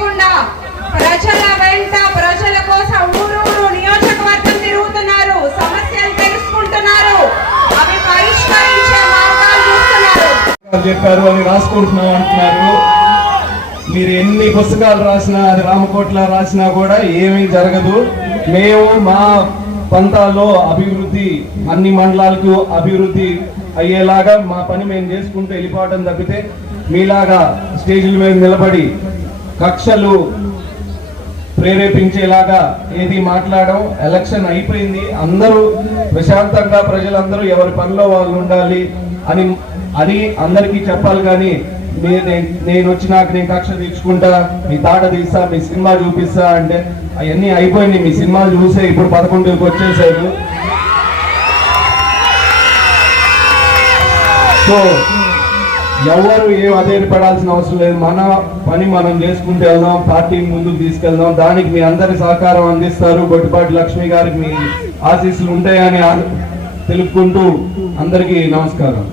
లేకుండా ప్రజల వెంట ప్రజల కోసం ఊరూరు నియోజకవర్గం తిరుగుతున్నారు. సమస్యలు తెలుసుకుంటున్నారు. అవి పరిష్కరించే మార్గాలు చూస్తున్నారు. చెప్పారు అని రాసుకుంటున్నాం అంటున్నారు. మీరు ఎన్ని పుస్తకాలు రాసినా అది రామకోట్ల రాసినా కూడా ఏమీ జరగదు. మేము మా పంతాల్లో అభివృద్ధి అన్ని మండలాలకు అభివృద్ధి అయ్యేలాగా మా పని మేము చేసుకుంటూ వెళ్ళిపోవడం తప్పితే మీలాగా స్టేజీల మీద నిలబడి కక్షలు ప్రేరేపించేలాగా ఏది మాట్లాడడం ఎలక్షన్ అయిపోయింది. అందరూ ప్రశాంతంగా ప్రజలందరూ ఎవరి పనిలో వాళ్ళు ఉండాలి అని అని అందరికీ చెప్పాలి కానీ నేను వచ్చినాక నేను కక్ష తీర్చుకుంటా మీ తాట తీస్తా మీ సినిమా చూపిస్తా అంటే అవన్నీ అయిపోయింది మీ సినిమాలు చూసే ఇప్పుడు పదకొండుకి వచ్చేసారు. సో ఎవరు ఏం అధైర్యపడాల్సిన అవసరం లేదు. మన పని మనం చేసుకుంటూ వెళ్దాం పార్టీని ముందుకు తీసుకెళ్దాం. దానికి మీ అందరి సహకారం అందిస్తారు. గొట్టిపాటి లక్ష్మి గారికి మీ ఆశీస్సులు ఉంటాయని తెలుపుకుంటూ అందరికీ నమస్కారం.